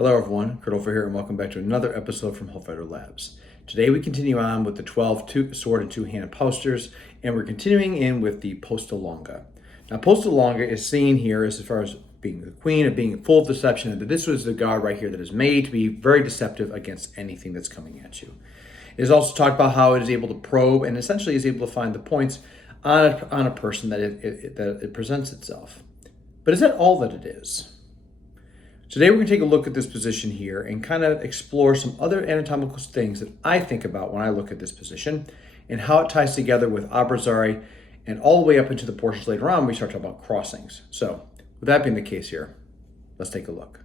Hello everyone, Kurt Olfer here and welcome back to another episode from Hellfighter Labs. Today we continue on with the 12 sword and two-handed posters, and we're continuing in with the Posta Longa. Now Posta Longa is seen here as far as being the queen of being full of deception, and that this was the god right here that is made to be very deceptive against anything that's coming at you. It is also talked about how it is able to probe and essentially is able to find the points on a person that it presents itself. But is that all that it is? Today we're going to take a look at this position here and kind of explore some other anatomical things that I think about when I look at this position and how it ties together with abrazare and all the way up into the portions later on when we start talking about crossings. So with that being the case here, let's take a look.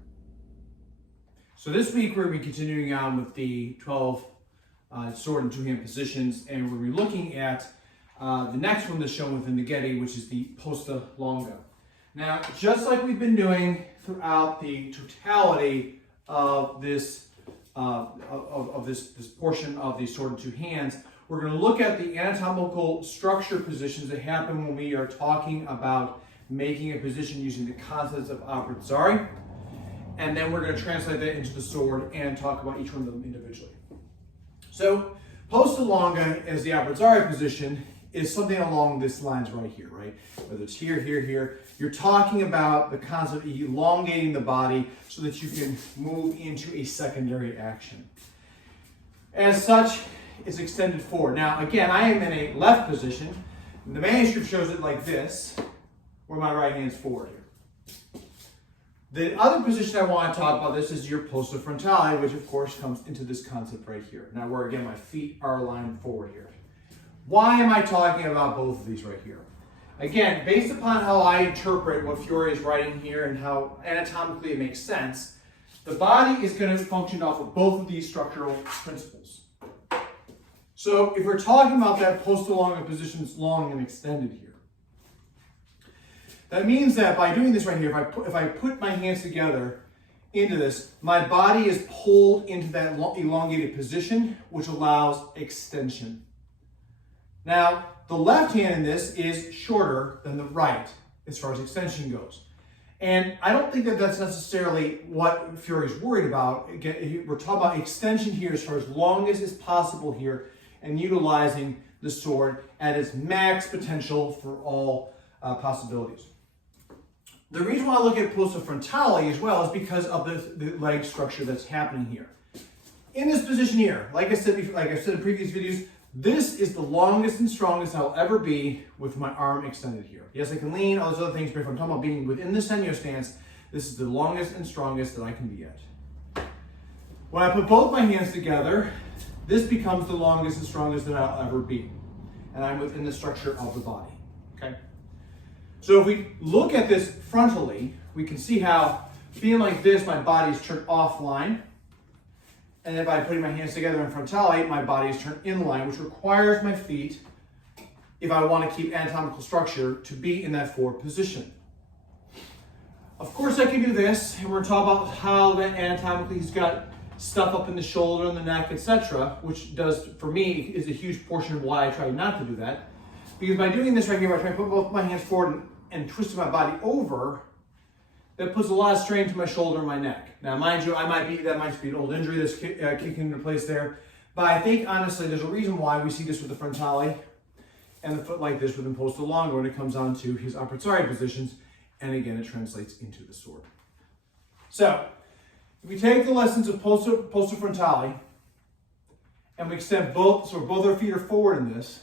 So this week we're going to be continuing on with the 12 sword and two-hand positions, and we're going to be looking at the next one that's shown within the Getty, which is the Posta Longa. Now, just like we've been doing throughout the totality of this this portion of the sword and two hands, we're going to look at the anatomical structure positions that happen when we are talking about making a position using the concepts of abrazare, and then we're going to translate that into the sword and talk about each one of them individually. So, Posta Longa as the abrazare position is something along this lines right here, right? Whether it's here, here, here, you're talking about the concept of elongating the body so that you can move into a secondary action. As such, it's extended forward. Now, again, I am in a left position. The manuscript shows it like this, where my right hand's forward here. The other position I want to talk about this is your posta frontale, which of course comes into this concept right here. Now, where again, my feet are aligned forward here. Why am I talking about both of these right here? Again, based upon how I interpret what Fiore is writing here and how anatomically it makes sense, the body is going to function off of both of these structural principles. So if we're talking about that Posta Longa position that's long and extended here, that means that by doing this right here, if I put my hands together into this, my body is pulled into that elongated position, which allows extension. Now, the left hand in this is shorter than the right as far as extension goes. And I don't think that that's necessarily what Fiore's worried about. Again, we're talking about extension here as far as long as is possible here and utilizing the sword at its max potential for all possibilities. The reason why I look at posta frontale as well is because of the leg structure that's happening here. In this position here, like I said in previous videos, this is the longest and strongest I'll ever be with my arm extended here. Yes, I can lean, all those other things, but if I'm talking about being within the senyo stance, this is the longest and strongest that I can be at. When I put both my hands together, this becomes the longest and strongest that I'll ever be. And I'm within the structure of the body, okay? So if we look at this frontally, we can see how, feeling like this, my body's turned offline. And then by putting my hands together in frontale, my body is turned inline, which requires my feet, if I want to keep anatomical structure, to be in that forward position. Of course I can do this, and we're talking about how that anatomically he's got stuff up in the shoulder and the neck, etc., which does, for me, is a huge portion of why I try not to do that. Because by doing this right here, by trying to put both my hands forward and twisting my body over, that puts a lot of strain to my shoulder and my neck. Now, mind you, that might just be an old injury that's kicking into place there. But I think, honestly, there's a reason why we see this with the frontale and the foot like this with Posta Longa when it comes down to his abrazare positions. And again, it translates into the sword. So, if we take the lessons of posta frontale and we extend both, so both our feet are forward in this,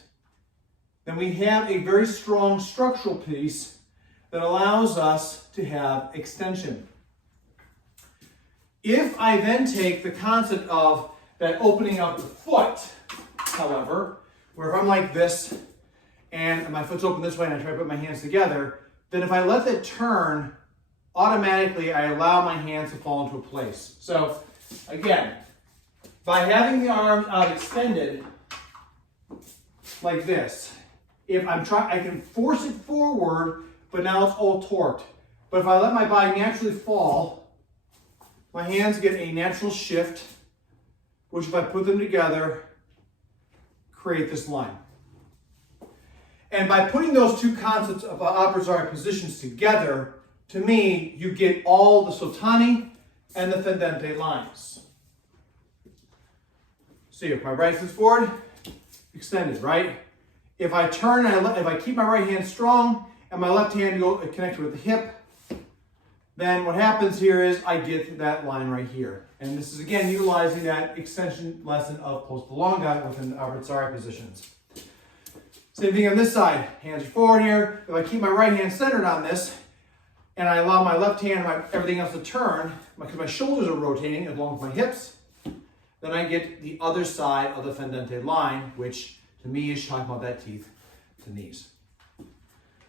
then we have a very strong structural piece that allows us to have extension. If I then take the concept of that opening up the foot, however, where if I'm like this and my foot's open this way and I try to put my hands together, then if I let that turn, automatically I allow my hands to fall into a place. So again, by having the arms out extended like this, if I'm I can force it forward, but now it's all torqued. But if I let my body naturally fall, my hands get a natural shift, which if I put them together, create this line. And by putting those two concepts of abrazare positions together, to me, you get all the sotani and the fendente lines. See, if my right foot's forward, extended, right? If I turn, if I keep my right hand strong and my left hand go connected with the hip, then what happens here is I get that line right here. And this is again utilizing that extension lesson of Posta Longa within abrazare positions. Same thing on this side. Hands are forward here. If I keep my right hand centered on this and I allow my left hand and everything else to turn, because my shoulders are rotating along with my hips, then I get the other side of the fendente line, which to me is talking about that teeth to knees.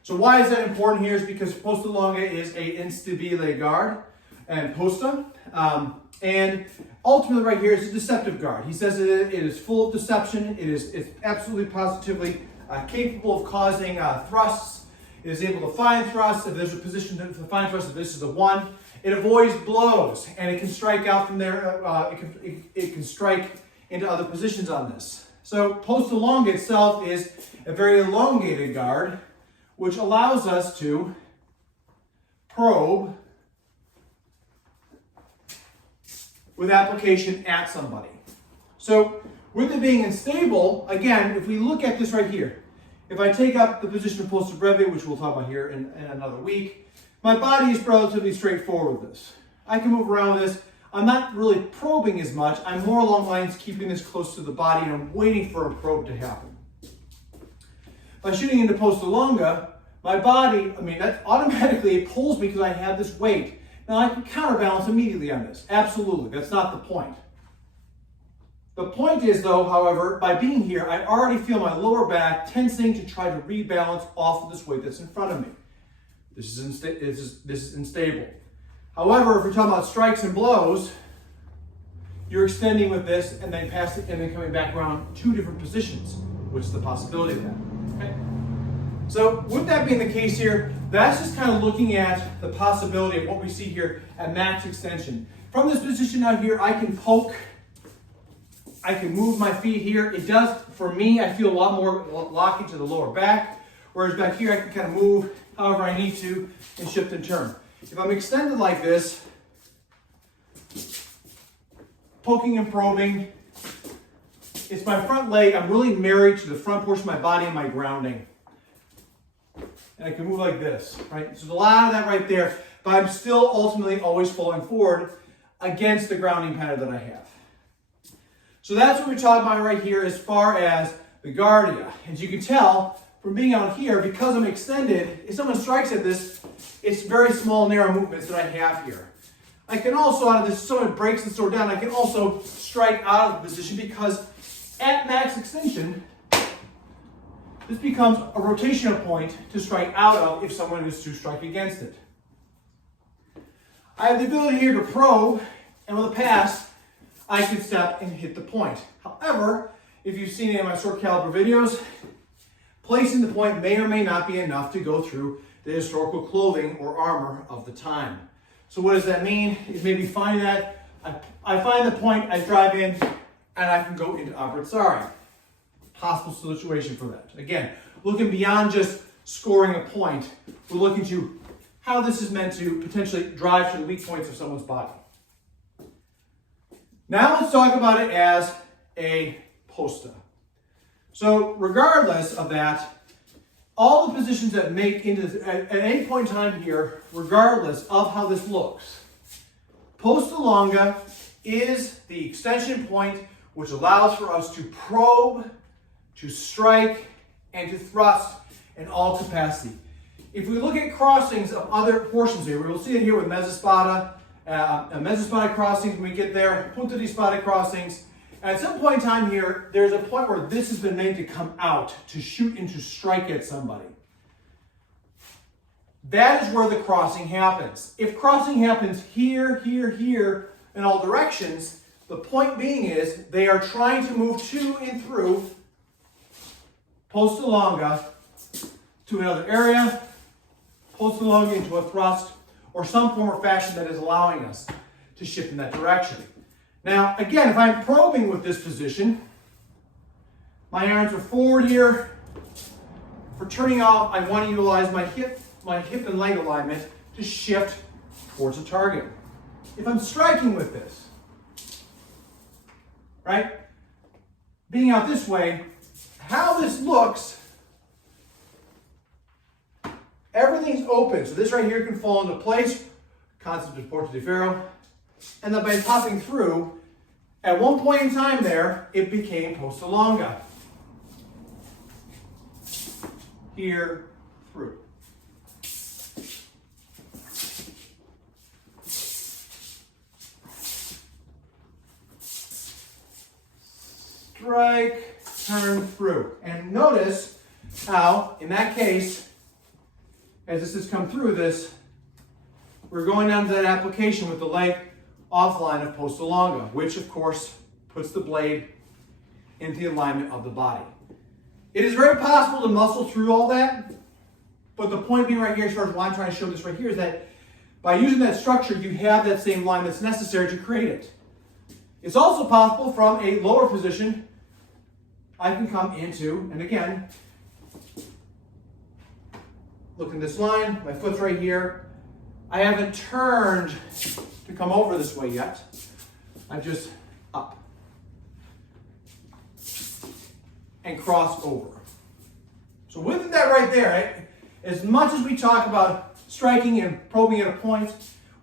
So why is that important here? Is because Posta Longa is a instabile guard and posta. And ultimately right here is a deceptive guard. He says it is full of deception. It's absolutely positively capable of causing thrusts. It is able to find thrusts. If there's a position to find thrusts, if this is the one, it avoids blows and it can strike out from there. It can strike into other positions on this. So Posta Longa itself is a very elongated guard, which allows us to probe with application at somebody. So with it being unstable, again, if we look at this right here, if I take up the position of posta breve, which we'll talk about here in another week, my body is relatively straightforward with this. I can move around with this. I'm not really probing as much. I'm more along lines keeping this close to the body and I'm waiting for a probe to happen. By shooting into Posta Longa, my body, that automatically it pulls me because I have this weight. Now I can counterbalance immediately on this. Absolutely, that's not the point. The point is though, however, by being here, I already feel my lower back tensing to try to rebalance off of this weight that's in front of me. This is unstable. However, if we're talking about strikes and blows, you're extending with this and then passing and then coming back around two different positions, which is the possibility of that. Okay? So with that being the case here, that's just kind of looking at the possibility of what we see here at max extension. From this position out here, I can poke, I can move my feet here. It does, for me, I feel a lot more locking to the lower back, whereas back here I can kind of move however I need to and shift and turn. If I'm extended like this, poking and probing, it's my front leg. I'm really married to the front portion of my body and my grounding. And I can move like this, right? So there's a lot of that right there, but I'm still ultimately always falling forward against the grounding pattern that I have. So that's what we're talking about right here as far as the guardia. As you can tell from being out here, because I'm extended, if someone strikes at this, it's very small, narrow movements that I have here. I can also, out of this, if someone breaks the sword down, I can also strike out of the position because at max extension, this becomes a rotational point to strike out of if someone is to strike against it. I have the ability here to probe, and with a pass, I can step and hit the point. However, if you've seen any of my short caliber videos, placing the point may or may not be enough to go through the historical clothing or armor of the time. So what does that mean? Is maybe finding that, I find the point, I drive in, and I can go into abrazare. Possible situation for that. Again, looking beyond just scoring a point, we're looking to how this is meant to potentially drive to the weak points of someone's body. Now let's talk about it as a posta. So regardless of that, all the positions that make into this, at any point in time here, regardless of how this looks, Posta Longa is the extension point which allows for us to probe, to strike, and to thrust in all capacity. If we look at crossings of other portions here, we will see it here with mezzospada crossings when we get there, punta di spada crossings. At some point in time here, there's a point where this has been made to come out, to shoot and to strike at somebody. That is where the crossing happens. If crossing happens here, here, here, in all directions, the point being is they are trying to move to and through Posta Longa to another area, Posta Longa into a thrust, or some form or fashion that is allowing us to shift in that direction. Now, again, if I'm probing with this position, my arms are forward here. For turning off, I want to utilize my hip and leg alignment to shift towards the target. if I'm striking with this, right? Being out this way, how this looks, everything's open. So this right here can fall into place, concept of Posta Fiore, and then by popping through, at one point in time there, it became Posta Longa. Here, through. Strike, turn through. And notice how, in that case, as this has come through this, we're going down to that application with the leg offline of Posta Longa, which of course puts the blade into the alignment of the body. It is very possible to muscle through all that, but the point being right here, as far as why I'm trying to show this right here, is that by using that structure, you have that same line that's necessary to create it. It's also possible from a lower position, I can come into, and again, look in this line, my foot's right here. I haven't turned to come over this way yet. I'm just up and cross over. So with that right there, right, as much as we talk about striking and probing at a point,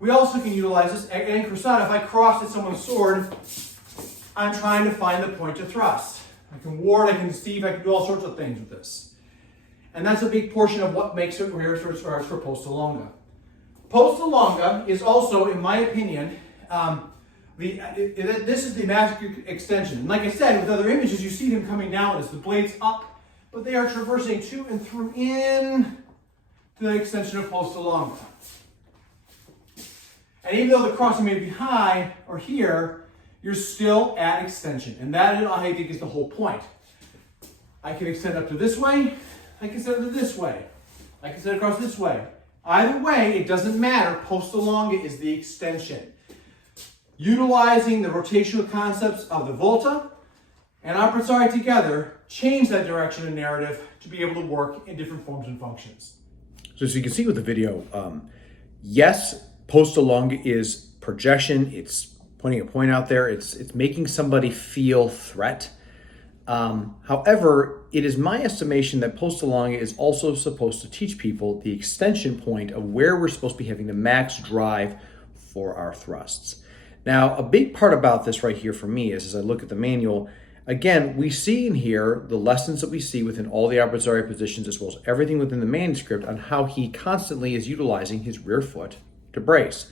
we also can utilize this at cruzada. If I cross at someone's sword, I'm trying to find the point to thrust. I can ward, I can deceive, I can do all sorts of things with this. And that's a big portion of what makes it rare for Posta Longa. Posta Longa is also, in my opinion, this is the master extension. And like I said, with other images, you see them coming down as the blade's up, but they are traversing to and through in to the extension of Posta Longa. And even though the crossing may be high or here, you're still at extension. And that, I think, is the whole point. I can extend up to this way, I can extend it this way, I can extend across this way. Either way, it doesn't matter. Posta Longa is the extension. Utilizing the rotational concepts of the volta and abrazare together change that direction and narrative to be able to work in different forms and functions. So as you can see with the video, yes, Posta Longa is projection. It's pointing a point out there. It's making somebody feel threat. However, it is my estimation that Posta Longa is also supposed to teach people the extension point of where we're supposed to be having the max drive for our thrusts. Now, a big part about this right here for me is, as I look at the manual, again, we see in here the lessons that we see within all the abrazare positions, as well as everything within the manuscript on how he constantly is utilizing his rear foot to brace.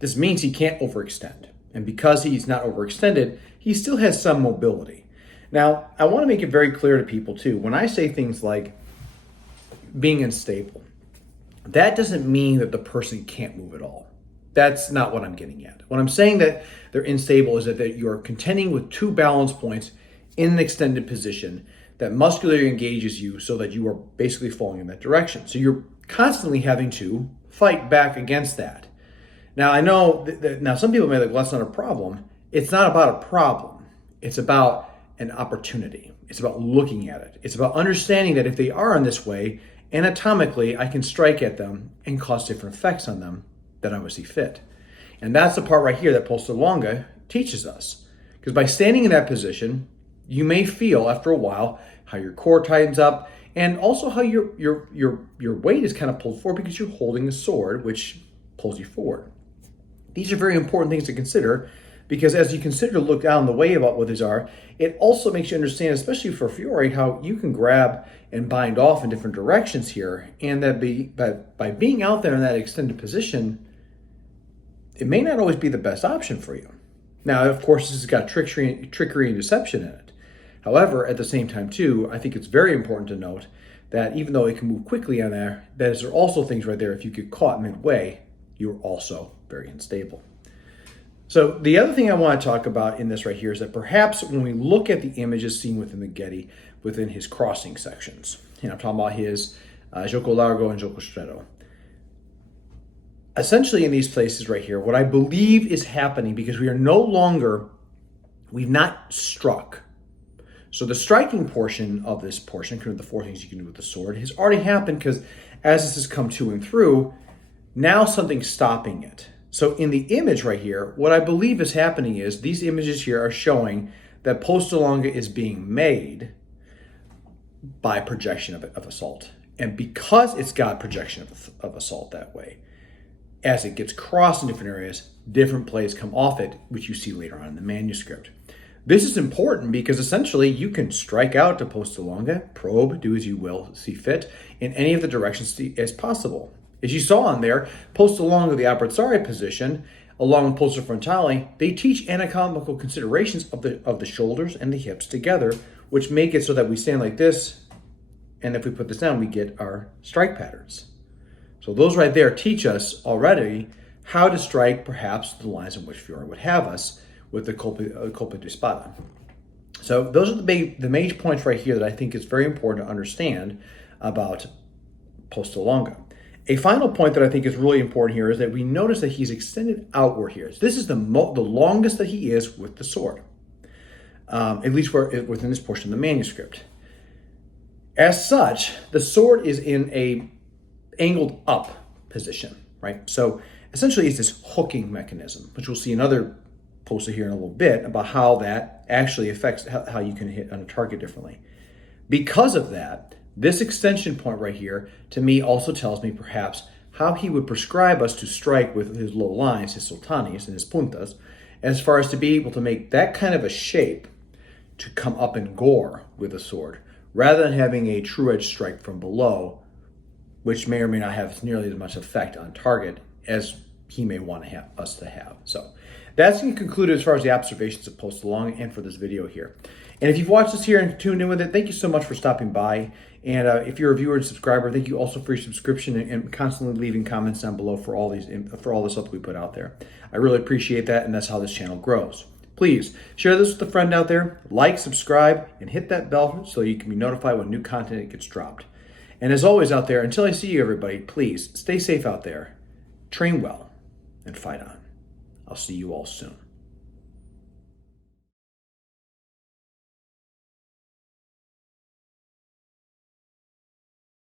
This means he can't overextend. And because he's not overextended, he still has some mobility. Now, I want to make it very clear to people too, when I say things like being unstable, that doesn't mean that the person can't move at all. That's not what I'm getting at. What I'm saying that they're unstable is that you're contending with two balance points in an extended position that muscularly engages you so that you are basically falling in that direction. So you're constantly having to fight back against that. Now, I know that now some people may be like, well, that's not a problem. It's not about a problem. It's about an opportunity. It's about looking at it. It's about understanding that if they are in this way, anatomically, I can strike at them and cause different effects on them that I would see fit. And that's the part right here that Posta Longa teaches us. Because by standing in that position, you may feel after a while how your core tightens up and also how your weight is kind of pulled forward because you're holding a sword, which pulls you forward. These are very important things to consider because as you consider to look down the way about what these are, it also makes you understand, especially for Fiore, how you can grab and bind off in different directions here. And that by being out there in that extended position, it may not always be the best option for you. Now, of course, this has got trickery and deception in it. However, at the same time, too, I think it's very important to note that even though it can move quickly on there, that there are also things right there, if you get caught midway, you're also very unstable. So the other thing I want to talk about in this right here is that perhaps when we look at the images seen within the Getty, within his crossing sections, I'm talking about his gioco largo and gioco stretto. Essentially in these places right here, what I believe is happening, because we've not struck. So the striking portion of this portion, kind of the four things you can do with the sword, has already happened because as this has come to and through, now something's stopping it. So in the image right here, what I believe is happening is these images here are showing that Posta Longa is being made by projection of assault. And because it's got projection of assault that way, as it gets crossed in different areas, different plays come off it, which you see later on in the manuscript. This is important because essentially you can strike out to Posta Longa, probe, do as you will see fit, in any of the directions as possible. As you saw on there, Posta Longa, the abrazare position, along with Posta frontale, they teach anatomical considerations of the shoulders and the hips together, which make it so that we stand like this, and if we put this down, we get our strike patterns. So those right there teach us already how to strike perhaps the lines in which Fiore would have us with the colpo di spada. So those are the major points right here that I think is very important to understand about Posta Longa. A final point that I think is really important here is that we notice that he's extended outward here. So this is the longest that he is with the sword, at least within this portion of the manuscript. As such, the sword is in a angled up position, right? So essentially it's this hooking mechanism, which we'll see another poster here in a little bit about how that actually affects how you can hit on a target differently. Because of that, this extension point right here, to me, also tells me perhaps how he would prescribe us to strike with his low lines, his sultanis and his puntas, as far as to be able to make that kind of a shape to come up and gore with a sword, rather than having a true edge strike from below, which may or may not have nearly as much effect on target as he may want to have us to have. So that's going to conclude as far as the observations of Posta Longa and for this video here. And if you've watched this here and tuned in with it, thank you so much for stopping by. And if you're a viewer and subscriber, thank you also for your subscription and constantly leaving comments down below for all the stuff that we put out there. I really appreciate that, and that's how this channel grows. Please share this with a friend out there, like, subscribe, and hit that bell so you can be notified when new content gets dropped. And as always out there, until I see you everybody, please stay safe out there, train well, and fight on. I'll see you all soon.